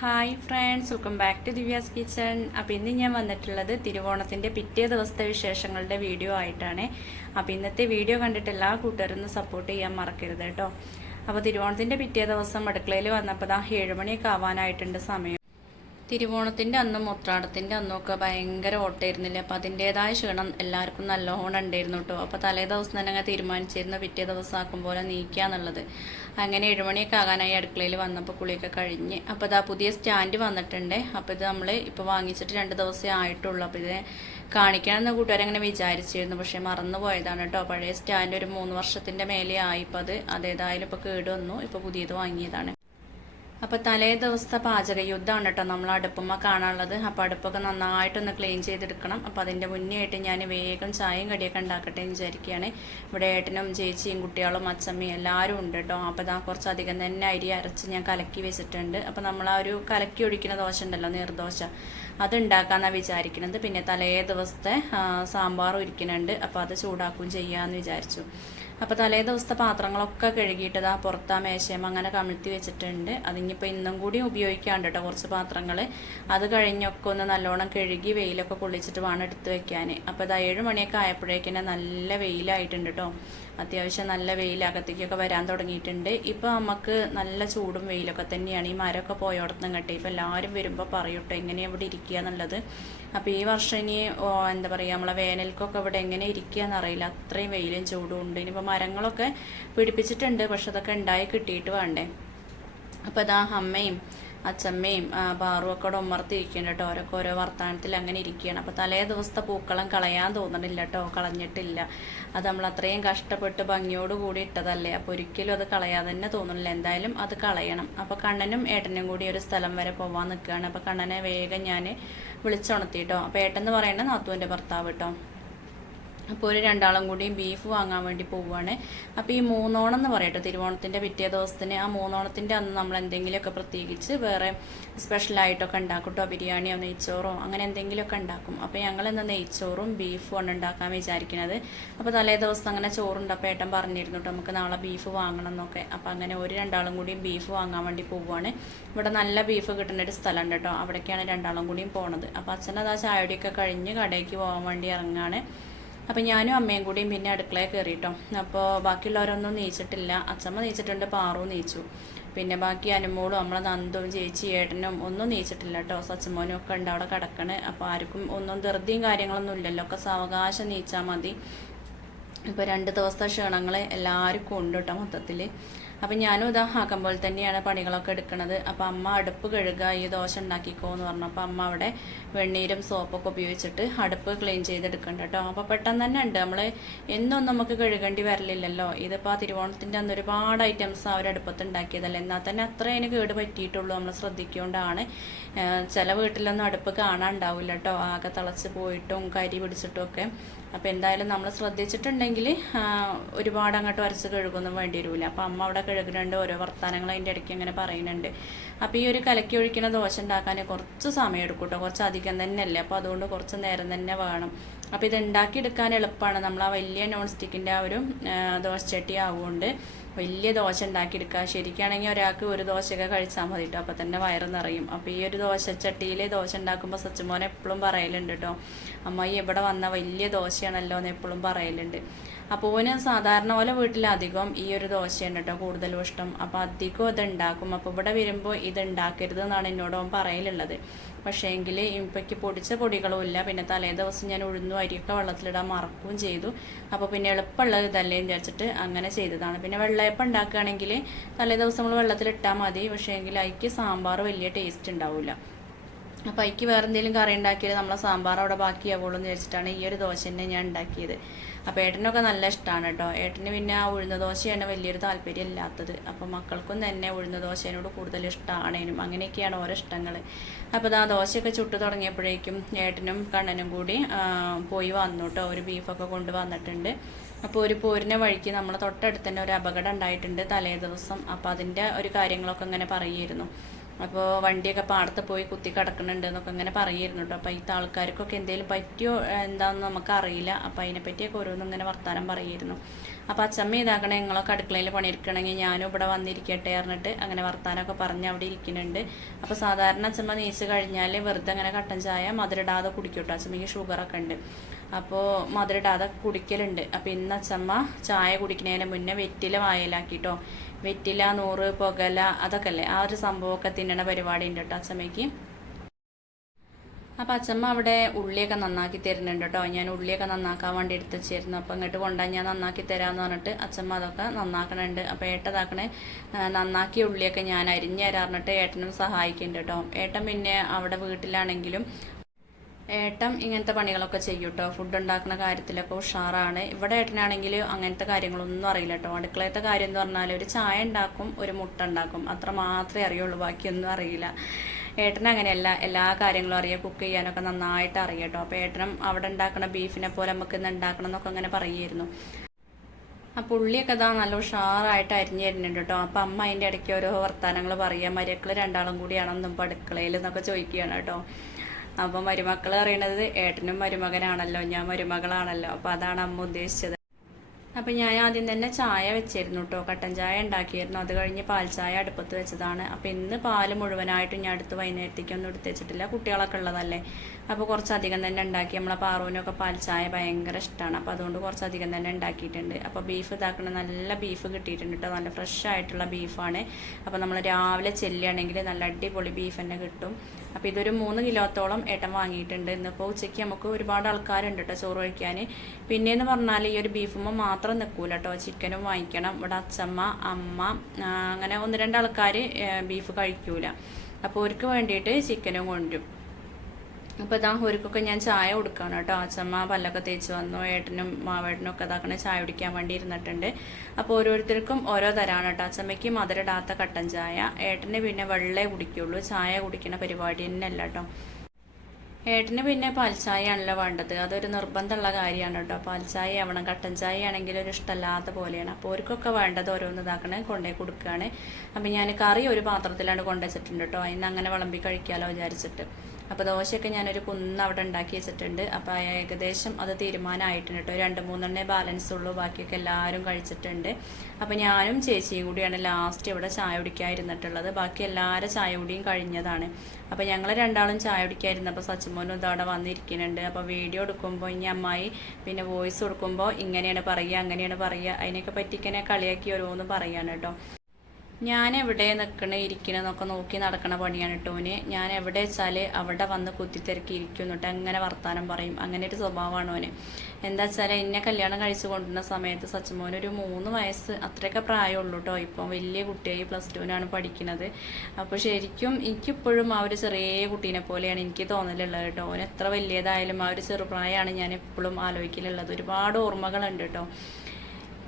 Hi friends welcome back to Divya's kitchen. അപ്പോൾ ഇന്ന് ഞാൻ വന്നിട്ടുള്ളത് തിരുവോണത്തിന്റെ പിറ്റേ ദിവസത്തെ വിശേഷങ്ങളുടെ വീഡിയോ ആയിട്ടാണ്. അപ്പോൾ ഇന്നത്തെ വീഡിയോ കണ്ടിട്ട് എല്ലാ കൂട്ടുകാരും സപ്പോർട്ട് ചെയ്യാൻ മറക്കരുത് കേട്ടോ. അപ്പോൾ തിരുവോണത്തിന്റെ പിറ്റേ ദിവസം അടുക്കളയിൽ വന്നപ്പോൾ ദാ ഏഴുമണിയൊക്കെ ആവാനായിട്ടുണ്ട് സമയം. തിരുവോണത്തിന്റെ അന്നും ഉത്രാടത്തിന്റെ അന്നും ഒക്കെ ഭയങ്കര ഓട്ടമായിരുന്നില്ല അപ്പോൾ അതിന്റേതായ ക്ഷീണം എല്ലാവർക്കും നല്ലോണം ഉണ്ടായിരുന്നു കേട്ടോ. അപ്പോൾ തലേ ദിവസം തന്നെ അങ്ങനെ തീരുമാനിച്ചിരുന്ന പിറ്റേ ദിവസം ആക്കും പോലെ നീക്കുക എന്നുള്ളത്. അങ്ങനെ ഏഴുമണിയൊക്കെ ആകാനായി അടുക്കളയിൽ വന്നപ്പോൾ കുളിയൊക്കെ കഴിഞ്ഞ്. അപ്പോൾ ഇതാ പുതിയ സ്റ്റാൻഡ് വന്നിട്ടുണ്ട്. അപ്പോൾ ഇത് നമ്മൾ ഇപ്പോൾ വാങ്ങിച്ചിട്ട് രണ്ട് ദിവസമേ ആയിട്ടുള്ളൂ. അപ്പോൾ ഇത് കാണിക്കണമെന്ന് കൂട്ടുകാരങ്ങനെ വിചാരിച്ചിരുന്നു. പക്ഷേ മറന്നു പോയതാണ് കേട്ടോ. പഴയ സ്റ്റാൻഡ് ഒരു മൂന്ന് വർഷത്തിന്റെ മേലെ ആയി. ഇപ്പോൾ അത് അതേതായാലും ഇപ്പോൾ കേട് വന്നു ഇപ്പോൾ പുതിയത് വാങ്ങിയതാണ്. അപ്പോൾ തലേ ദിവസത്തെ പാചക യുദ്ധമാണ് കേട്ടോ നമ്മൾ അടുപ്പമ്മ കാണാനുള്ളത്. അപ്പോൾ അടുപ്പൊക്കെ നന്നായിട്ടൊന്ന് ക്ലീൻ ചെയ്തെടുക്കണം. അപ്പോൾ അതിന്റെ മുന്നേ ആയിട്ട് ഞാൻ വേഗം ചായയും കടിയൊക്കെ ഉണ്ടാക്കട്ടെ എന്ന് വിചാരിക്കുകയാണ്. ഇവിടെ ഏട്ടനും ചേച്ചിയും കുട്ടികളും അച്ചമ്മയും എല്ലാവരും ഉണ്ട് കേട്ടോ. അപ്പോൾ ഇതാ കുറച്ചധികം തന്നെ അരി അരച്ച് ഞാൻ കലക്കി വെച്ചിട്ടുണ്ട്. അപ്പോൾ നമ്മൾ ആ ഒരു കലക്കി ഒഴിക്കുന്ന ദോശ ഉണ്ടല്ലോ നീർദോശ. അത് ഉണ്ടാക്കാമെന്നാണ് വിചാരിക്കുന്നത്. പിന്നെ തലേ ദിവസത്തെ സാമ്പാർ ഒരുക്കുന്നുണ്ട് അപ്പോൾ അത് ചൂടാക്കുകയും ചെയ്യാന്ന് വിചാരിച്ചു. അപ്പോൾ തലേ ദിവസത്തെ പാത്രങ്ങളൊക്കെ കഴുകിയിട്ട് ഇതാ ആ മേശയും അങ്ങനെ കമിഴ്ത്തി വെച്ചിട്ടുണ്ട്. അതിനിപ്പോൾ ഇന്നും കൂടി ഉപയോഗിക്കാണ്ട് കേട്ടോ കുറച്ച് പാത്രങ്ങൾ അത് കഴിഞ്ഞൊക്കെ ഒന്ന് നല്ലോണം കഴുകി വെയിലൊക്കെ കൊള്ളിച്ചിട്ട് വേണം എടുത്ത് വെക്കാൻ അപ്പോൾ അത് ഏഴ് മണിയൊക്കെ ആയപ്പോഴേക്കും നല്ല വെയിലായിട്ടുണ്ട് കേട്ടോ അത്യാവശ്യം നല്ല വെയിൽ അകത്തേക്കൊക്കെ വരാൻ തുടങ്ങിയിട്ടുണ്ട്. ഇപ്പോൾ നമുക്ക് നല്ല ചൂടും വെയിലൊക്കെ തന്നെയാണ്. ഈ മരമൊക്കെ പോയോടത്തും കട്ടെ ഇപ്പോൾ എല്ലാവരും വരുമ്പോൾ പറയൂട്ടോ എങ്ങനെ ഇവിടെ ഇരിക്കുക എന്നുള്ളത്? അപ്പോൾ ഈ വർഷം ഇനി എന്താ പറയുക നമ്മളെ വേനൽക്കൊക്കെ ഇവിടെ എങ്ങനെ ഇരിക്കുക എന്നറിയില്ല അത്രയും വെയിലും ചൂടും ഉണ്ട്. ഇനിയിപ്പോൾ മരങ്ങളൊക്കെ പിടിപ്പിച്ചിട്ടുണ്ട്. പക്ഷെ അതൊക്കെ ഉണ്ടായി കിട്ടിയിട്ട് വേണ്ടേ. അപ്പോൾ അതാ അമ്മയും അച്ചമ്മയും ബാറും ഒക്കെ ഉമ്മർത്തിരിക്കുന്നുണ്ട് കേട്ടോ. ഓരോക്കെ ഓരോ വർത്തമാനത്തിൽ അങ്ങനെ ഇരിക്കുകയാണ്. അപ്പോൾ തലേ ദിവസത്തെ പൂക്കളം കളയാൻ തോന്നണില്ല കേട്ടോ. കളഞ്ഞിട്ടില്ല. അത് നമ്മൾ അത്രയും കഷ്ടപ്പെട്ട് ഭംഗിയോട് കൂടി ഇട്ടതല്ലേ? അപ്പോൾ ഒരിക്കലും അത് കളയാതെ തന്നെ തോന്നണില്ല. എന്തായാലും അത് കളയണം. അപ്പോൾ കണ്ണനും ഏട്ടനും കൂടി ഒരു സ്ഥലം വരെ പോവാൻ നിൽക്കുകയാണ്. അപ്പോൾ കണ്ണനെ വേഗം ഞാൻ വിളിച്ചുണർത്തി കേട്ടോ. അപ്പോൾ ഏട്ടൻ എന്ന് പറയുന്നത് നാത്തുവിന്റെ ഭർത്താവ് കേട്ടോ. അപ്പോൾ ഒരു രണ്ടാളും കൂടി ബീഫ് വാങ്ങാൻ വേണ്ടി പോവുകയാണ് അപ്പോൾ ഈ മൂന്നോണം എന്ന് പറയട്ടെ തിരുവോണത്തിന്റെ പിറ്റേ ദിവസത്തിന് ആ മൂന്നോണത്തിന്റെ അന്ന് നമ്മൾ എന്തെങ്കിലുമൊക്കെ പ്രത്യേകിച്ച് വേറെ സ്പെഷ്യലായിട്ടൊക്കെ ഉണ്ടാക്കും. കേട്ടോ ബിരിയാണിയോ നെയ്ച്ചോറോ അങ്ങനെ എന്തെങ്കിലുമൊക്കെ ഉണ്ടാക്കും. അപ്പോൾ ഞങ്ങൾ ഇന്ന് നെയ്ച്ചോറും ബീഫും ആണ് ഉണ്ടാക്കാൻ വിചാരിക്കുന്നത്. അപ്പോൾ തലേ ദിവസം അങ്ങനെ ചോറുണ്ട്. അപ്പോൾ ഏട്ടൻ പറഞ്ഞിരുന്നു കേട്ടോ നമുക്ക് നാളെ ബീഫ് വാങ്ങണം എന്നൊക്കെ. അപ്പോൾ അങ്ങനെ ഒരു രണ്ടാളും കൂടിയും ബീഫ് വാങ്ങാൻ വേണ്ടി പോവുകയാണ് ഇവിടെ നല്ല ബീഫ് കിട്ടുന്ന ഒരു സ്ഥലമുണ്ട് കേട്ടോ അവിടേക്കാണ് രണ്ടാളും കൂടിയും പോണത്. അപ്പോൾ അച്ഛനത് ആ ചായടിയൊക്കെ കഴിഞ്ഞ് കടയ്ക്ക് പോകാൻ വേണ്ടി ഇറങ്ങാണ്. അപ്പം ഞാനും അമ്മയും കൂടിയും പിന്നെ അടുക്കളയിൽ കയറിയിട്ടോ അപ്പോൾ ബാക്കിയുള്ളവരൊന്നും നീച്ചിട്ടില്ല. അച്ഛമ്മ നീച്ചിട്ടുണ്ട് പാറു നീച്ചു. പിന്നെ ബാക്കി അനുമോളും നമ്മളെ നന്ദും ചേച്ചി ഏട്ടനും ഒന്നും നീച്ചിട്ടില്ല കേട്ടോ. സച്ചമോനും ഒക്കെ ഉണ്ട് അവിടെ കിടക്കണ്. അപ്പോൾ ആർക്കും ഒന്നും ധൃതിയും കാര്യങ്ങളൊന്നും ഇല്ലല്ലോ. ഒക്കെ സാവകാശം നീച്ചാൽ മതി. ഇപ്പോൾ രണ്ട് ദിവസത്തെ ക്ഷീണങ്ങൾ എല്ലാവർക്കും ഉണ്ട് കേട്ടോ മൊത്തത്തിൽ അപ്പം ഞാനും ഇതാ ആക്കം പോലെ തന്നെയാണ് പണികളൊക്കെ എടുക്കുന്നത് അപ്പം അമ്മ അടുപ്പ് കഴുകുക ഈ ദോശ ഉണ്ടാക്കിക്കോ എന്ന് പറഞ്ഞു. അപ്പോൾ അമ്മ അവിടെ വെണ്ണീരും സോപ്പൊക്കെ ഉപയോഗിച്ചിട്ട് അടുപ്പ് ക്ലീൻ ചെയ്തെടുക്കണ്ട കേട്ടോ. അപ്പോൾ പെട്ടെന്ന് തന്നെ ഉണ്ട്. നമ്മൾ എന്നും നമുക്ക് കഴുകേണ്ടി വരലില്ലല്ലോ. ഇതിപ്പോൾ ആ തിരുവോണത്തിന്റെ അന്ന് ഒരുപാട് ഐറ്റംസ് അവർ അടുപ്പത്ത് ഉണ്ടാക്കിയതല്ലേ. എന്നാൽ തന്നെ അത്ര അതിന് കേട് പറ്റിയിട്ടുള്ളൂ നമ്മൾ ശ്രദ്ധിക്കൊണ്ടാണ് ചില വീട്ടിലൊന്നും അടുപ്പ് കാണാണ്ടാവില്ല കേട്ടോ. ആകെ തിളച്ച് പോയിട്ടും കരി പിടിച്ചിട്ടും ഒക്കെ. അപ്പോൾ എന്തായാലും നമ്മൾ ശ്രദ്ധിച്ചിട്ടുണ്ടെങ്കിൽ ഒരുപാട് അങ്ങോട്ട് വരച്ച് കഴുകൊന്നും വേണ്ടി വരില്ല അപ്പോൾ അമ്മ അവിടെ കഴുകുന്നുണ്ട് ഓരോ വർത്തമാനങ്ങൾ അതിന്റെ ഇടയ്ക്ക് ഇങ്ങനെ പറയുന്നുണ്ട്. അപ്പോൾ ഈ ഒരു കലക്കി ഒഴിക്കുന്ന ദോശ ഉണ്ടാക്കാൻ കുറച്ച് സമയം എടുക്കും കേട്ടോ. കുറച്ച് അധികം തന്നെ അല്ലേ അപ്പോൾ അതുകൊണ്ട് കുറച്ച് നേരം തന്നെ വേണം. അപ്പോൾ ഇത് ഉണ്ടാക്കിയെടുക്കാൻ എളുപ്പമാണ്. നമ്മൾ ആ വലിയ നോൺ സ്റ്റിക്കിന്റെ ആ ഒരു ദോശ ചട്ടി ആവുകൊണ്ട് വലിയ ദോശ ഉണ്ടാക്കിയെടുക്കുക. ശരിക്കാണെങ്കിൽ ഒരാൾക്ക് ഒരു ദോശയൊക്കെ കഴിച്ചാൽ മതി കേട്ടോ അപ്പോൾ തന്നെ വയറ് നിറയും. അപ്പോൾ ഈ ഒരു ദോശച്ചട്ടിയിൽ ദോശ ഉണ്ടാക്കുമ്പോൾ സച്ചുമോൻ എപ്പോഴും പറയലുണ്ട് കേട്ടോ അമ്മായി ഇവിടെ വന്ന വലിയ ദോശയാണല്ലോ എന്ന് എപ്പോഴും പറയലുണ്ട്. അപ്പോൾ ഓന് സാധാരണ പോലെ വീട്ടിലധികം ഈ ഒരു ദോശയാണ് കേട്ടോ കൂടുതലും ഇഷ്ടം. അപ്പോൾ അധികം ഇത് ഉണ്ടാക്കും. അപ്പോൾ ഇവിടെ വരുമ്പോൾ ഇത് ഉണ്ടാക്കരുത് എന്നാണ് എന്നോട് അവൻ പറയലുള്ളത്. പക്ഷേ എങ്കിൽ ഇപ്പയ്ക്ക് പൊടിച്ച പൊടികളും ഇല്ല. പിന്നെ തലേ ദിവസം ഞാൻ ഉഴുന്നു അരിയൊക്കെ വെള്ളത്തിലിടാൻ മറക്കുകയും ചെയ്തു. അപ്പോൾ പിന്നെ എളുപ്പമുള്ളത് ഇതല്ലേ വിചാരിച്ചിട്ട് അങ്ങനെ ചെയ്തതാണ്. പിന്നെ വെള്ളയപ്പം ഉണ്ടാക്കുകയാണെങ്കിൽ തലേ ദിവസം നമ്മൾ വെള്ളത്തിലിട്ടാൽ മതി. പക്ഷേ എങ്കിൽ അതിക്ക് സാമ്പാർ വലിയ ടേസ്റ്റ് ഉണ്ടാവില്ല അപ്പോൾ അതിക്ക് വേറെ എന്തെങ്കിലും കറി ഉണ്ടാക്കിയാൽ നമ്മളെ സാമ്പാർ അവിടെ ബാക്കിയാവുള്ളൂ എന്ന് വെച്ചിട്ടാണ് ഈ ഒരു ദോശ തന്നെ ഞാൻ ഉണ്ടാക്കിയത്. അപ്പോൾ ഏട്ടനൊക്കെ നല്ല ഇഷ്ടമാണ് കേട്ടോ. ഏട്ടന് പിന്നെ ആ ഉഴുന്ന ദോശയാണ് വലിയൊരു താല്പര്യം ഇല്ലാത്തത്. അപ്പോൾ മക്കൾക്കും തന്നെ ഉഴുന്ന ദോശേനോട് കൂടുതൽ ഇഷ്ടമാണേനും അങ്ങനെയൊക്കെയാണ് ഓരോ ഇഷ്ടങ്ങൾ അപ്പോൾ ആ ദോശയൊക്കെ ചുട്ടു തുടങ്ങിയപ്പോഴേക്കും ഏട്ടനും കണ്ണനും കൂടി പോയി വന്നു കേട്ടോ. ഒരു ബീഫൊക്കെ കൊണ്ട് വന്നിട്ടുണ്ട്. അപ്പോൾ ഒരു പോരിനെ വഴിക്ക് നമ്മളെ തൊട്ടടുത്ത് തന്നെ ഒരു അപകടം ഉണ്ടായിട്ടുണ്ട് തലേ ദിവസം. അപ്പോൾ അതിന്റെ ഒരു കാര്യങ്ങളൊക്കെ ഇങ്ങനെ പറയുമായിരുന്നു. അപ്പോൾ വണ്ടിയൊക്കെ പാടത്ത് പോയി കുത്തി കിടക്കുന്നുണ്ട് എന്നൊക്കെ ഇങ്ങനെ പറയുമായിരുന്നു കേട്ടോ. അപ്പോൾ ഇത്ത ആൾക്കാർക്കൊക്കെ എന്തെങ്കിലും പറ്റിയോ എന്താണെന്ന് നമുക്ക് അറിയില്ല. അപ്പോൾ അതിനെപ്പറ്റിയൊക്കെ ഓരോന്നും ഇങ്ങനെ വർത്താനം പറയുമായിരുന്നു. അപ്പോൾ അച്ചമ്മ ഇതാക്കണേ നിങ്ങളൊക്കെ അടുക്കളയിൽ പണിയെടുക്കണമെങ്കിൽ ഞാനും ഇവിടെ വന്നിരിക്കട്ടെ പറഞ്ഞിട്ട് അങ്ങനെ വർത്താനമൊക്കെ പറഞ്ഞ് അവിടെ ഇരിക്കുന്നുണ്ട്. അപ്പോൾ സാധാരണ അച്ചമ്മ നീച്ച് കഴിഞ്ഞാൽ വെറുതെ അങ്ങനെ കട്ടൻ ചായ മധുരിടാതെ കുടിക്കും കേട്ടോ. അച്ചമ്മയ്ക്ക് ഷുഗറൊക്കെ ഉണ്ട്. അപ്പോൾ മധുരിടാതെ കുടിക്കലുണ്ട്. അപ്പോൾ ഇന്ന് അച്ചമ്മ ചായ കുടിക്കുന്നതിന് മുന്നേ വെറ്റില വായലാക്കിട്ടോ. വെറ്റില നൂറ് പുകല അതൊക്കെ അല്ലേ ആ ഒരു സംഭവമൊക്കെ തിന്നണ പരിപാടി ഉണ്ട് കേട്ടോ അച്ചമ്മയ്ക്ക്. അപ്പം അച്ചമ്മ അവിടെ ഉള്ളിയൊക്കെ നന്നാക്കി തരുന്നുണ്ട് കേട്ടോ. ഞാൻ ഉള്ളിയൊക്കെ നന്നാക്കാൻ വേണ്ടി എടുത്ത് വെച്ചിരുന്നു. അപ്പം ഇങ്ങോട്ട് കൊണ്ടുപോയി ഞാൻ നന്നാക്കി തരാമെന്ന് പറഞ്ഞിട്ട് അച്ചമ്മ അതൊക്കെ നന്നാക്കണുണ്ട്. അപ്പോൾ ഏട്ടതാക്കണേ നന്നാക്കിയ ഉള്ളിയൊക്കെ ഞാൻ അരിഞ്ഞ് തരാറിഞ്ഞിട്ട് ഏട്ടനും സഹായിക്കുന്നുണ്ട് കേട്ടോ. ഏട്ടൻ പിന്നെ അവിടെ വീട്ടിലാണെങ്കിലും ഏട്ടൻ ഇങ്ങനത്തെ പണികളൊക്കെ ചെയ്യും കേട്ടോ ഫുഡ് ഉണ്ടാക്കുന്ന കാര്യത്തിലൊക്കെ ഉഷാറാണ്. ഇവിടെ ഏട്ടനാണെങ്കിൽ അങ്ങനത്തെ കാര്യങ്ങളൊന്നും അറിയില്ല കേട്ടോ. അടുക്കളയത്തെ കാര്യം എന്ന് പറഞ്ഞാൽ ഒരു ചായ ഉണ്ടാക്കും ഒരു മുട്ട ഉണ്ടാക്കും. അത്ര മാത്രമേ അറിയുള്ളൂ. ബാക്കിയൊന്നും അറിയില്ല. ഏട്ടൻ അങ്ങനെയല്ല. എല്ലാ കാര്യങ്ങളും അറിയാം. കുക്ക് ചെയ്യാനൊക്കെ നന്നായിട്ട് അറിയാം കേട്ടോ. അപ്പോൾ ഏട്ടനും അവിടെ ഉണ്ടാക്കുന്ന ബീഫിനെ പോലെ നമുക്ക് ഇന്ന് ഉണ്ടാക്കണം എന്നൊക്കെ അങ്ങനെ പറയുമായിരുന്നു. ആ പുള്ളിയൊക്കെ ഇതാ നല്ല ഉഷാറായിട്ട് അരിഞ്ഞു തരുന്നുണ്ട് കേട്ടോ. അപ്പം അമ്മ അതിന്റെ ഇടയ്ക്ക് ഓരോ വർത്തമാനങ്ങൾ പറയാം മരക്കൾ രണ്ടാളും കൂടിയാണെന്നും അടുക്കളയിൽ എന്നൊക്കെ ചോദിക്കുകയാണ് കേട്ടോ. അപ്പോൾ മരുമക്കൾ അറിയണത് ഏട്ടനും മരുമകനാണല്ലോ ഞാൻ മരുമകളാണല്ലോ അപ്പോൾ അതാണ് അമ്മ ഉദ്ദേശിച്ചത്. അപ്പൊ ഞാൻ ആദ്യം തന്നെ ചായ വെച്ചിരുന്നു കേട്ടോ കട്ടൻ ചായ ഉണ്ടാക്കിയിരുന്നു. അത് കഴിഞ്ഞ് പാൽ ചായ അടുപ്പത്ത് വെച്ചതാണ്. അപ്പൊ ഇന്ന് പാൽ മുഴുവനായിട്ടും ഞാൻ അടുത്ത് വൈകുന്നേരത്തേക്കൊന്നും എടുത്ത് വെച്ചിട്ടില്ല. കുട്ടികളൊക്കെ ഉള്ളതല്ലേ. അപ്പോൾ കുറച്ചധികം തന്നെ ഉണ്ടാക്കി. നമ്മളെ പാറുവിനൊക്കെ പാൽ ചായ ഭയങ്കര ഇഷ്ടമാണ് അപ്പോൾ അതുകൊണ്ട് കുറച്ചധികം തന്നെ ഉണ്ടാക്കിയിട്ടുണ്ട്. അപ്പോൾ ബീഫ് ഇതാക്കണ നല്ല ബീഫ് കിട്ടിയിട്ടുണ്ട് കേട്ടോ നല്ല ഫ്രഷ് ആയിട്ടുള്ള ബീഫാണ് അപ്പോൾ നമ്മൾ രാവിലെ ചെല്ലുകയാണെങ്കിൽ നല്ല അടിപൊളി ബീഫ് തന്നെ കിട്ടും. അപ്പോൾ ഇതൊരു മൂന്ന് കിലോത്തോളം ഏട്ടൻ വാങ്ങിയിട്ടുണ്ട്. ഇന്നിപ്പോൾ ഉച്ചയ്ക്ക് നമുക്ക് ഒരുപാട് ആൾക്കാരുണ്ട് കേട്ടോ ചോറ് കഴിക്കാൻ. പിന്നെയെന്ന് പറഞ്ഞാൽ ഈ ഒരു ബീഫുമ്പോൾ മാത്രം നിൽക്കൂല കേട്ടോ ചിക്കനും വാങ്ങിക്കണം. ഇവിടെ അച്ചമ്മ അമ്മ അങ്ങനെ ഒന്ന് രണ്ട് ആൾക്കാർ ബീഫ് കഴിക്കൂല. അപ്പോൾ അവർക്ക് വേണ്ടിയിട്ട് ചിക്കനും കൊണ്ടുവരും അപ്പോൾ ഇതാ ഒരുക്കൊക്കെ ഞാൻ ചായ കൊടുക്കുകയാണ് കേട്ടോ. അച്ചമ്മ പല്ലൊക്കെ തേച്ച് വന്നു ഏട്ടനും മാവേട്ടനും ഒക്കെ ഇതാക്കണ ചായ കുടിക്കാൻ വേണ്ടി ഇരുന്നിട്ടുണ്ട്. അപ്പോൾ ഓരോരുത്തർക്കും ഓരോ തരാണ് കേട്ടോ. അച്ചമ്മയ്ക്ക് മധുരടാത്ത കട്ടൻ ചായ ഏട്ടന് പിന്നെ വെള്ളേ കുടിക്കുള്ളൂ. ചായ കുടിക്കുന്ന പരിപാടി തന്നെ അല്ല കേട്ടോ. ഏട്ടന് പിന്നെ പാൽച്ചായ ആണല്ലോ വേണ്ടത്. അതൊരു നിർബന്ധമുള്ള കാര്യമാണ് കേട്ടോ. പാൽച്ചായ ആവണം കട്ടൻ ചായ ആണെങ്കിൽ ഒരു ഇഷ്ടമല്ലാത്ത പോലെയാണ്. അപ്പോൾ അവർക്കൊക്കെ വേണ്ടത് ഓരോന്ന് ഇതാക്കണേ കൊണ്ടേ കൊടുക്കുകയാണ് അപ്പം ഞാൻ കറി ഒരു പാത്രത്തിലാണ് കൊണ്ടുവച്ചിട്ടുണ്ട് കേട്ടോ. അതിന് അങ്ങനെ വിളമ്പി കഴിക്കാമല്ലോ വിചാരിച്ചിട്ട്. അപ്പോൾ ദോശയൊക്കെ ഞാനൊരു കുന്ന് അവിടെ ഉണ്ടാക്കി വെച്ചിട്ടുണ്ട്. അപ്പോൾ ഏകദേശം അത് തീരുമാനമായിട്ടുണ്ട് കേട്ടോ. രണ്ട് മൂന്നെണ്ണേ ബാലൻസ് ഉള്ളൂ. ബാക്കിയൊക്കെ എല്ലാവരും കഴിച്ചിട്ടുണ്ട്. അപ്പോൾ ഞാനും ചേച്ചിയും കൂടിയാണ് ലാസ്റ്റ് ഇവിടെ ചായ കുടിക്കാതിരുന്നിട്ടുള്ളത്. ബാക്കി എല്ലാവരും ചായ കുടിയും കഴിഞ്ഞതാണ്. അപ്പോൾ ഞങ്ങൾ രണ്ടാളും ചായ കുടിക്കാതിരുന്നപ്പോൾ സച്ചിമോനും അവിടെ വന്നിരിക്കുന്നുണ്ട്. അപ്പോൾ വീഡിയോ എടുക്കുമ്പോൾ ഇനി അമ്മായി പിന്നെ വോയിസ് കൊടുക്കുമ്പോൾ ഇങ്ങനെയാണ് പറയുക അങ്ങനെയാണ് പറയുക. അതിനൊക്കെ പറ്റിക്കനെ കളിയാക്കി ഓരോന്നും പറയാണ് കേട്ടോ. ഞാൻ എവിടെ നിൽക്കണ ഇരിക്കണെന്നൊക്കെ നോക്കി നടക്കണ പണിയാണ് കേട്ടോന് ഞാൻ എവിടെ വെച്ചാൽ അവിടെ വന്ന് കുത്തിത്തിരക്കി ഇരിക്കും എന്നിട്ട് അങ്ങനെ വർത്താനം പറയും. അങ്ങനെ ഒരു സ്വഭാവമാണ് ഓന്. എന്താ വെച്ചാൽ എന്നെ കല്യാണം കഴിച്ചു കൊണ്ടുവരുന്ന സമയത്ത് സച്ചമോന് ഒരു മൂന്ന് വയസ്സ് അത്രയൊക്കെ പ്രായമുള്ളൂ കേട്ടോ ഇപ്പം വലിയ കുട്ടിയായി പ്ലസ് ടുവിനാണ് പഠിക്കുന്നത് അപ്പോൾ ശരിക്കും എനിക്കിപ്പോഴും ആ ഒരു ചെറിയ കുട്ടീനെ പോലെയാണ് എനിക്ക് തോന്നലുള്ളത് കേട്ടോ ഓൻ എത്ര വലിയതായാലും ആ ഒരു ചെറുപ്രായമാണ് ഞാൻ എപ്പോഴും ആലോചിക്കലുള്ളത്. ഒരുപാട് ഓർമ്മകളുണ്ട് കേട്ടോ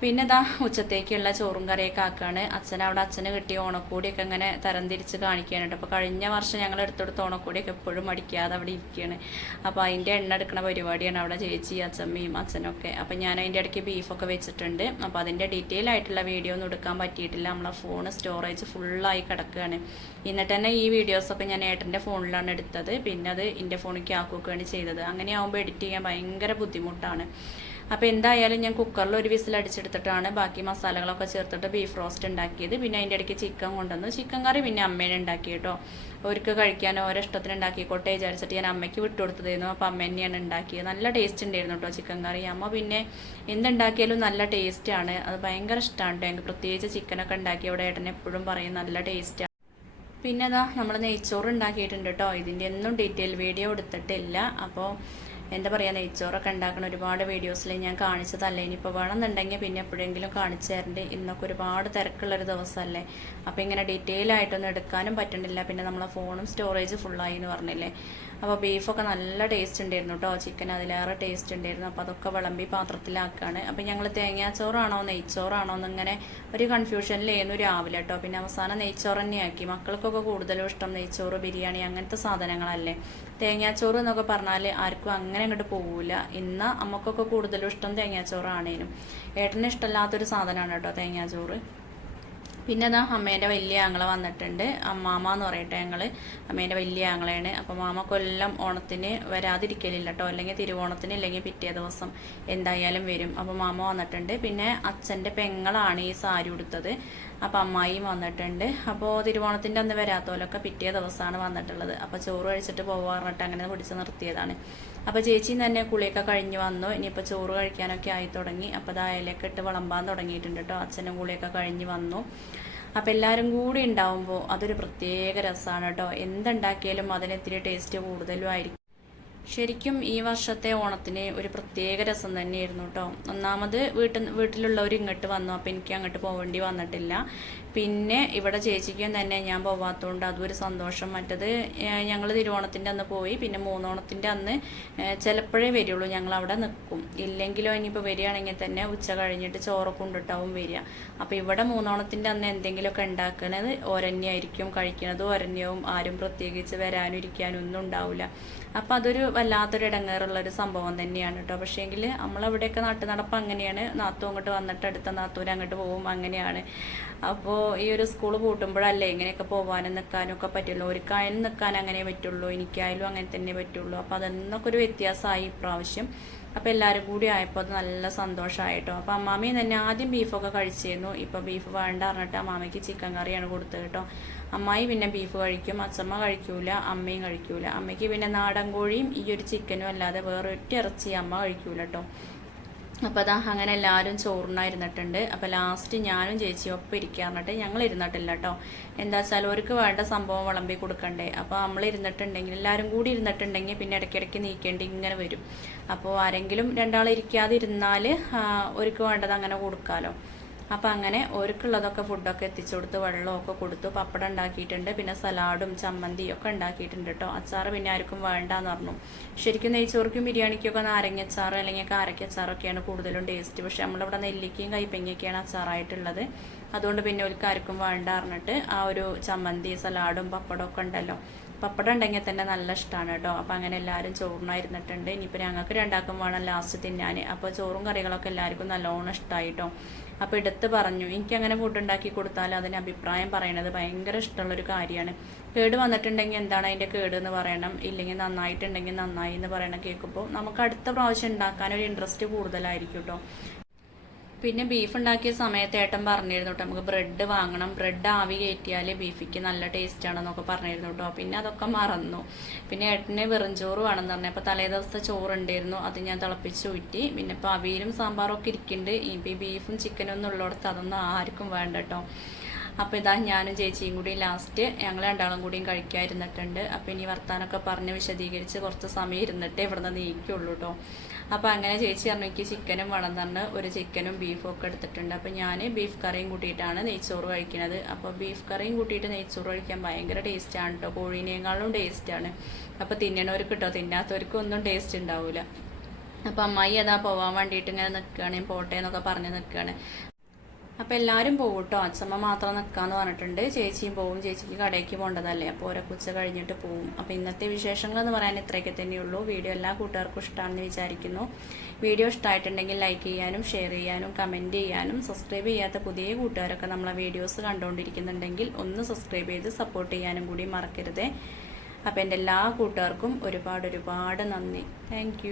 പിന്നെ ഇതാ ഉച്ചത്തേക്കുള്ള ചോറും കറിയൊക്കെ ആക്കുകയാണ് അച്ഛൻ അവിടെ അച്ഛന് കിട്ടിയ ഓണക്കൂടിയൊക്കെ ഇങ്ങനെ തരം തിരിച്ച് കാണിക്കുകയാണ് കേട്ടോ അപ്പോൾ കഴിഞ്ഞ വർഷം ഞങ്ങൾ എടുത്തെടുത്ത ഓണക്കൂടിയൊക്കെ എപ്പോഴും അടിക്കാതെ അവിടെ ഇരിക്കുകയാണ് അപ്പോൾ അതിന്റെ എണ്ണ എടുക്കുന്ന പരിപാടിയാണ് അവിടെ ചേച്ചി അച്ഛമ്മയും അച്ഛനൊക്കെ. അപ്പോൾ ഞാൻ അതിന്റെ ഇടയ്ക്ക് ബീഫൊക്കെ വെച്ചിട്ടുണ്ട്. അപ്പോൾ അതിന്റെ ഡീറ്റെയിൽ ആയിട്ടുള്ള വീഡിയോ ഒന്നും എടുക്കാൻ പറ്റിയിട്ടില്ല. നമ്മളെ ഫോൺ സ്റ്റോറേജ് ഫുള്ളായി കിടക്കുകയാണ് എന്നിട്ട് തന്നെ ഈ വീഡിയോസൊക്കെ ഞാൻ ഏട്ടന്റെ ഫോണിലാണ് എടുത്തത്. പിന്നെ അത് എന്റെ ഫോണിലേക്ക് ആക്കുകയാണ് ചെയ്തത്. അങ്ങനെ ആകുമ്പോൾ എഡിറ്റ് ചെയ്യാൻ ഭയങ്കര ബുദ്ധിമുട്ടാണ്. അപ്പോൾ എന്തായാലും ഞാൻ കുക്കറിൽ ഒരു വിസിൽ അടിച്ചെടുത്തിട്ടാണ് ബാക്കി മസാലകളൊക്കെ ചേർത്തിട്ട് ബീഫ് റോസ്റ്റ് ഉണ്ടാക്കിയത്. പിന്നെ അതിന്റെ ഇടയ്ക്ക് ചിക്കൻ കൊണ്ടുവന്നു. ചിക്കൻ കറി പിന്നെ അമ്മേനെ ഉണ്ടാക്കി കേട്ടോ. അവർക്ക് കഴിക്കാൻ ഓരോ ഇഷ്ടത്തിന് ഉണ്ടാക്കിക്കോട്ടെ വിചാരിച്ചിട്ട് ഞാൻ അമ്മയ്ക്ക് വിട്ടുകൊടുത്തതായിരുന്നു അപ്പോൾ അമ്മ തന്നെയാണ് ഉണ്ടാക്കിയത്. നല്ല ടേസ്റ്റ് ഉണ്ടായിരുന്നു കേട്ടോ ചിക്കൻ കറി. അമ്മ പിന്നെ എന്തുണ്ടാക്കിയാലും നല്ല ടേസ്റ്റാണ് അത് ഭയങ്കര ഇഷ്ടമാണ് കേട്ടോ. എനിക്ക് പ്രത്യേകിച്ച് ചിക്കനൊക്കെ ഉണ്ടാക്കി അവിടെ ഏട്ടൻ എപ്പോഴും പറയും നല്ല ടേസ്റ്റാണ് പിന്നെ അതാ നമ്മൾ നെയ്ച്ചോറ് ഉണ്ടാക്കിയിട്ടുണ്ട് കേട്ടോ. ഇതിന്റെ ഒന്നും ഡീറ്റെയിൽ വീഡിയോ എടുത്തിട്ടില്ല. അപ്പോൾ എന്താ പറയുക നെയ്ച്ചോറൊക്കെ ഉണ്ടാക്കുന്ന ഒരുപാട് വീഡിയോസിൽ ഞാൻ കാണിച്ചതല്ല? ഇനിയിപ്പോൾ വേണമെന്നുണ്ടെങ്കിൽ പിന്നെ എപ്പോഴെങ്കിലും കാണിച്ചു തരേണ്ടി. ഇന്നൊക്കെ ഒരുപാട് തിരക്കുള്ളൊരു ദിവസമല്ലേ അപ്പോൾ ഇങ്ങനെ ഡീറ്റെയിൽ ആയിട്ടൊന്നും എടുക്കാനും പറ്റണില്ല. പിന്നെ നമ്മളെ ഫോണും സ്റ്റോറേജ് ഫുള്ളായി എന്ന് പറഞ്ഞില്ലേ? അപ്പോൾ ബീഫൊക്കെ നല്ല ടേസ്റ്റ് ഉണ്ടായിരുന്നു കേട്ടോ ചിക്കൻ അതിലേറെ ടേസ്റ്റ് ഉണ്ടായിരുന്നു. അപ്പോൾ അതൊക്കെ വിളമ്പി പാത്രത്തിലാക്കുകയാണ് അപ്പോൾ ഞങ്ങൾ തേങ്ങാച്ചോറാണോ നെയ്ച്ചോറാണോ എന്നിങ്ങനെ ഒരു കൺഫ്യൂഷനിലായിരുന്നു രാവിലെ കേട്ടോ പിന്നെ അവസാനം നെയ്ച്ചോറ് തന്നെയാക്കി. മക്കൾക്കൊക്കെ കൂടുതലും ഇഷ്ടം നെയ്ച്ചോറ് ബിരിയാണി അങ്ങനത്തെ സാധനങ്ങളല്ലേ. തേങ്ങാച്ചോറ് എന്നൊക്കെ പറഞ്ഞാൽ ആർക്കും അങ്ങനെ അങ്ങോട്ട് പോകില്ല ഇന്ന് അമ്മക്കൊക്കെ കൂടുതലും ഇഷ്ടം തേങ്ങാച്ചോറാണേനും. ഏട്ടന് ഇഷ്ടമല്ലാത്തൊരു സാധനമാണ് കേട്ടോ തേങ്ങാച്ചോറ്. പിന്നെ അതാ അമ്മേന്റെ വലിയ ആങ്ങൾ വന്നിട്ടുണ്ട്. അമ്മാമ എന്ന് പറയട്ടെ ഞങ്ങൾ അമ്മേന്റെ വലിയ ആങ്ങളെയാണ്. അപ്പോൾ മാമ കൊല്ലം ഓണത്തിന് വരാതിരിക്കലില്ല കേട്ടോ അല്ലെങ്കിൽ തിരുവോണത്തിന് അല്ലെങ്കിൽ പിറ്റേ ദിവസം എന്തായാലും വരും. അപ്പോൾ മാമ വന്നിട്ടുണ്ട്. പിന്നെ അച്ഛന്റെ പെങ്ങളാണ് ഈ സാരി ഉടുത്തത്. അപ്പോൾ അമ്മായിയും വന്നിട്ടുണ്ട്. അപ്പോൾ തിരുവോണത്തിന്റെ അന്ന് വരാത്തോലൊക്കെ പിറ്റേ ദിവസമാണ് വന്നിട്ടുള്ളത്. അപ്പോൾ ചോറ് കഴിച്ചിട്ട് പോകാറിട്ട് അങ്ങനെ പിടിച്ച് നിർത്തിയതാണ്. അപ്പോൾ ചേച്ചി തന്നെ കുളിയൊക്കെ കഴിഞ്ഞ് വന്നു. ഇനിയിപ്പോൾ ചോറ് കഴിക്കാനൊക്കെ ആയി തുടങ്ങി. അപ്പോൾ അത് അയലൊക്കെ ഇട്ട് വിളമ്പാൻ തുടങ്ങിയിട്ടുണ്ട് കേട്ടോ അച്ഛനും കുളിയൊക്കെ കഴിഞ്ഞ് വന്നു. അപ്പോൾ എല്ലാരും കൂടി ഉണ്ടാവുമ്പോൾ അതൊരു പ്രത്യേക രസമാണ് കേട്ടോ എന്തുണ്ടാക്കിയാലും അതിന് ഇത്തിരി ടേസ്റ്റ് കൂടുതലും ആയിരിക്കും. ശരിക്കും ഈ വർഷത്തെ ഓണത്തിന് ഒരു പ്രത്യേക രസം തന്നെയായിരുന്നു കേട്ടോ ഒന്നാമത് വീട്ടിൽ വീട്ടിലുള്ളവർ ഇങ്ങോട്ട് വന്നു. അപ്പോൾ എനിക്ക് അങ്ങോട്ട് പോകേണ്ടി വന്നിട്ടില്ല. പിന്നെ ഇവിടെ ചേച്ചിക്കും തന്നെ ഞാൻ പോവാത്തതുകൊണ്ട് അതൊരു സന്തോഷം. മറ്റത് ഞങ്ങൾ തിരുവോണത്തിന്റെ അന്ന് പോയി. പിന്നെ മൂന്നോണത്തിന്റെ അന്ന് ചിലപ്പോഴേ വരുള്ളൂ. ഞങ്ങൾ അവിടെ നിൽക്കും ഇല്ലെങ്കിലോ ഇനിയിപ്പോൾ വരികയാണെങ്കിൽ തന്നെ ഉച്ച കഴിഞ്ഞിട്ട് ചോറൊക്കെ കൊണ്ടിട്ടാവും വരിക. അപ്പോൾ ഇവിടെ മൂന്നോണത്തിന്റെ അന്ന് എന്തെങ്കിലുമൊക്കെ ഉണ്ടാക്കുന്നത് ഒരന്യായിരിക്കും കഴിക്കുന്നത് ഒരന്യവും ആരും പ്രത്യേകിച്ച് വരാനും ഇരിക്കാനും ഒന്നും ഉണ്ടാവില്ല. അപ്പോൾ അതൊരു വല്ലാത്തൊരു ഇടങ്ങേറുള്ളൊരു സംഭവം തന്നെയാണ് കേട്ടോ. പക്ഷേ എങ്കിൽ നമ്മളവിടെയൊക്കെ നാട്ടു നടപ്പ് അങ്ങനെയാണ്. നാത്തു അങ്ങോട്ട് വന്നിട്ട് അടുത്ത നാത്തൂർ അങ്ങോട്ട് പോകും. അങ്ങനെയാണ്. അപ്പോൾ ഈ ഒരു സ്കൂൾ പൂട്ടുമ്പോഴല്ലേ ഇങ്ങനെയൊക്കെ പോകാനും നിൽക്കാനും ഒക്കെ പറ്റുള്ളൂ? ഒരുക്കായാലും നിൽക്കാൻ അങ്ങനെ പറ്റുള്ളൂ എനിക്കായാലും അങ്ങനെ തന്നെ പറ്റുള്ളൂ. അപ്പോൾ അതെന്നൊക്കെ ഒരു വ്യത്യാസമായി ഇപ്രാവശ്യം. അപ്പോൾ എല്ലാവരും കൂടി ആയപ്പോൾ അത് നല്ല സന്തോഷമായിട്ടോ അപ്പോൾ അമ്മാമയും തന്നെ ആദ്യം ബീഫൊക്കെ കഴിച്ചിരുന്നു. ഇപ്പോൾ ബീഫ് വേണ്ട പറഞ്ഞിട്ട് അമ്മാമയ്ക്ക് ചിക്കൻ കറിയാണ് കൊടുത്തത് കേട്ടോ. അമ്മായി പിന്നെ ബീഫ് കഴിക്കും അച്ഛമ്മ കഴിക്കൂല അമ്മയും കഴിക്കൂല. അമ്മയ്ക്ക് പിന്നെ നാടൻ കോഴിയും ഈ ഒരു ചിക്കനും അല്ലാതെ വേറൊറ്റ ഇറച്ചി അമ്മ കഴിക്കൂല കേട്ടോ. അപ്പോൾ അതാ അങ്ങനെ എല്ലാവരും ചോറിനായിരുന്നിട്ടുണ്ട് അപ്പോൾ ലാസ്റ്റ് ഞാനും ചേച്ചി ഒപ്പം ഇരിക്കാറിട്ട് ഞങ്ങൾ ഇരുന്നിട്ടില്ല കേട്ടോ എന്താ വെച്ചാൽ അവർക്ക് വേണ്ട സംഭവം വിളമ്പി കൊടുക്കണ്ടേ. അപ്പോൾ നമ്മൾ ഇരുന്നിട്ടുണ്ടെങ്കിൽ എല്ലാവരും കൂടി ഇരുന്നിട്ടുണ്ടെങ്കിൽ പിന്നെ ഇടയ്ക്കിടയ്ക്ക് നീക്കേണ്ടി ഇങ്ങനെ വരും. അപ്പോൾ ആരെങ്കിലും രണ്ടാൾ ഇരിക്കാതെ അവർക്ക് വേണ്ടത് അങ്ങനെ കൊടുക്കാമല്ലോ അപ്പം അങ്ങനെ ഓർക്കുള്ളതൊക്കെ ഫുഡൊക്കെ എത്തിച്ചു കൊടുത്ത് വെള്ളമൊക്കെ കൊടുത്തു പപ്പടം ഉണ്ടാക്കിയിട്ടുണ്ട്. പിന്നെ സലാഡും ചമ്മന്തിയും ഒക്കെ ഉണ്ടാക്കിയിട്ടുണ്ട് കേട്ടോ അച്ചാർ പിന്നെ ആർക്കും വേണ്ടാന്ന് പറഞ്ഞു. ശരിക്കും നെയ്ച്ചോർക്കും ബിരിയാണിക്കൊക്കെ നാരങ്ങച്ചാറ് അല്ലെങ്കിൽ കാരക്കച്ചാറൊക്കെയാണ് കൂടുതലും ടേസ്റ്റ് പക്ഷെ നമ്മളിവിടെ നെല്ലിക്കയും കൈപ്പങ്ങയൊക്കെയാണ് അച്ചാറായിട്ടുള്ളത്. അതുകൊണ്ട് പിന്നെ ഒരു ആർക്കും വേണ്ട പറഞ്ഞിട്ട് ആ ഒരു ചമ്മന്തി സലാഡും പപ്പടം ഒക്കെ ഉണ്ടല്ലോ. പപ്പടം ഉണ്ടെങ്കിൽ തന്നെ നല്ല ഇഷ്ടമാണ് കേട്ടോ അപ്പോൾ അങ്ങനെ എല്ലാവരും ചോറിനായിരുന്നിട്ടുണ്ട്. ഇനിയിപ്പോൾ ഞങ്ങൾക്ക് രണ്ടാക്കും വേണം ലാസ്റ്റ് തിന്നാൻ. അപ്പോൾ ചോറും കറികളൊക്കെ എല്ലാവർക്കും നല്ലോണം ഇഷ്ടമായി കേട്ടോ അപ്പോൾ എടുത്ത് പറഞ്ഞു. എനിക്കങ്ങനെ ഫുഡ് ഉണ്ടാക്കി കൊടുത്താൽ അതിന് അഭിപ്രായം പറയണത് ഭയങ്കര ഇഷ്ടമുള്ളൊരു കാര്യമാണ്. കേട് വന്നിട്ടുണ്ടെങ്കിൽ എന്താണ് അതിന്റെ കേട് എന്ന് പറയണം. ഇല്ലെങ്കിൽ നന്നായിട്ടുണ്ടെങ്കിൽ നന്നായി എന്ന് പറയണം കേൾക്കുമ്പോൾ നമുക്ക് അടുത്ത പ്രാവശ്യം ഉണ്ടാക്കാനൊരു ഇൻട്രസ്റ്റ് കൂടുതലായിരിക്കും കേട്ടോ പിന്നെ ബീഫ് ഉണ്ടാക്കിയ സമയത്ത് ഏട്ടൻ പറഞ്ഞിരുന്നു കേട്ടോ നമുക്ക് ബ്രെഡ് വാങ്ങണം. ബ്രെഡ് ആവി കയറ്റിയാൽ ബീഫിക്ക് നല്ല ടേസ്റ്റ് ആണെന്നൊക്കെ പറഞ്ഞിരുന്നു കേട്ടോ പിന്നെ അതൊക്കെ മറന്നു. പിന്നെ ഏട്ടന് വേണം എന്ന് പറഞ്ഞു. അപ്പോൾ തലേ ദിവസത്തെ ചോറുണ്ടായിരുന്നു. അത് ഞാൻ തിളപ്പിച്ച് ഊറ്റി. പിന്നെ ഇപ്പോൾ അവിയലും സാമ്പാറും ഒക്കെ ഇരിക്കുന്നുണ്ട്. ഈ ബീഫും ചിക്കനും ഒന്നും ഉള്ളിടത്ത് അതൊന്നും ആർക്കും വേണ്ട കേട്ടോ അപ്പോൾ ഇതാ ഞാനും ചേച്ചിയും കൂടി ലാസ്റ്റ് ഞങ്ങൾ രണ്ടാളും കൂടിയും കഴിക്കാതിരുന്നിട്ടുണ്ട്. അപ്പോൾ ഇനി വർത്താനൊക്കെ പറഞ്ഞ് വിശദീകരിച്ച് കുറച്ച് സമയം ഇരുന്നിട്ട് ഇവിടുന്ന് നീക്കുള്ളൂ കേട്ടോ അപ്പോൾ അങ്ങനെ ചേച്ചി പറഞ്ഞു എനിക്ക് ചിക്കനും വേണം തന്നെ ഒരു ചിക്കനും ബീഫും ഒക്കെ എടുത്തിട്ടുണ്ട്. അപ്പോൾ ഞാൻ ബീഫ് കറിയും കൂട്ടിയിട്ടാണ് നെയ്ച്ചോറ് കഴിക്കുന്നത് അപ്പോൾ ബീഫ് കറിയും കൂട്ടിയിട്ട് നെയ്ച്ചോറ് കഴിക്കാൻ ഭയങ്കര ടേസ്റ്റാണ് കേട്ടോ കോഴീനേക്കാളും ടേസ്റ്റാണ് അപ്പോൾ തിന്നണവർക്ക് കേട്ടോ തിന്നാത്തവർക്ക് ഒന്നും ടേസ്റ്റ് ഉണ്ടാവില്ല അപ്പോൾ അമ്മായി അതാ പോവാൻ വേണ്ടിയിട്ട് ഇങ്ങനെ നിൽക്കുകയാണ് പോട്ടെ എന്നൊക്കെ പറഞ്ഞ് നിൽക്കുകയാണ് അപ്പോൾ എല്ലാവരും പോകും കേട്ടോ അച്ഛമ്മ മാത്രം നിൽക്കാമെന്ന് പറഞ്ഞിട്ടുണ്ട്. ചേച്ചിയും പോവും. ചേച്ചിക്ക് കടയ്ക്ക് പോകേണ്ടതല്ലേ അപ്പോൾ ഓരോ ഉച്ച കഴിഞ്ഞിട്ട് പോവും. അപ്പോൾ ഇന്നത്തെ വിശേഷങ്ങൾ എന്ന് പറയാൻ ഇത്രയൊക്കെ തന്നെയുള്ളൂ. വീഡിയോ എല്ലാ കൂട്ടുകാർക്കും ഇഷ്ടമാണെന്ന് വിചാരിക്കുന്നു. വീഡിയോ ഇഷ്ടമായിട്ടുണ്ടെങ്കിൽ ലൈക്ക് ചെയ്യാനും ഷെയർ ചെയ്യാനും കമന്റ് ചെയ്യാനും സബ്സ്ക്രൈബ് ചെയ്യാത്ത പുതിയ കൂട്ടുകാരൊക്കെ നമ്മളെ വീഡിയോസ് കണ്ടുകൊണ്ടിരിക്കുന്നുണ്ടെങ്കിൽ ഒന്ന് സബ്സ്ക്രൈബ് ചെയ്ത് സപ്പോർട്ട് ചെയ്യാനും കൂടി മറക്കരുത്. അപ്പോൾ എന്റെ എല്ലാ കൂട്ടുകാർക്കും ഒരുപാട് ഒരുപാട് നന്ദി. താങ്ക്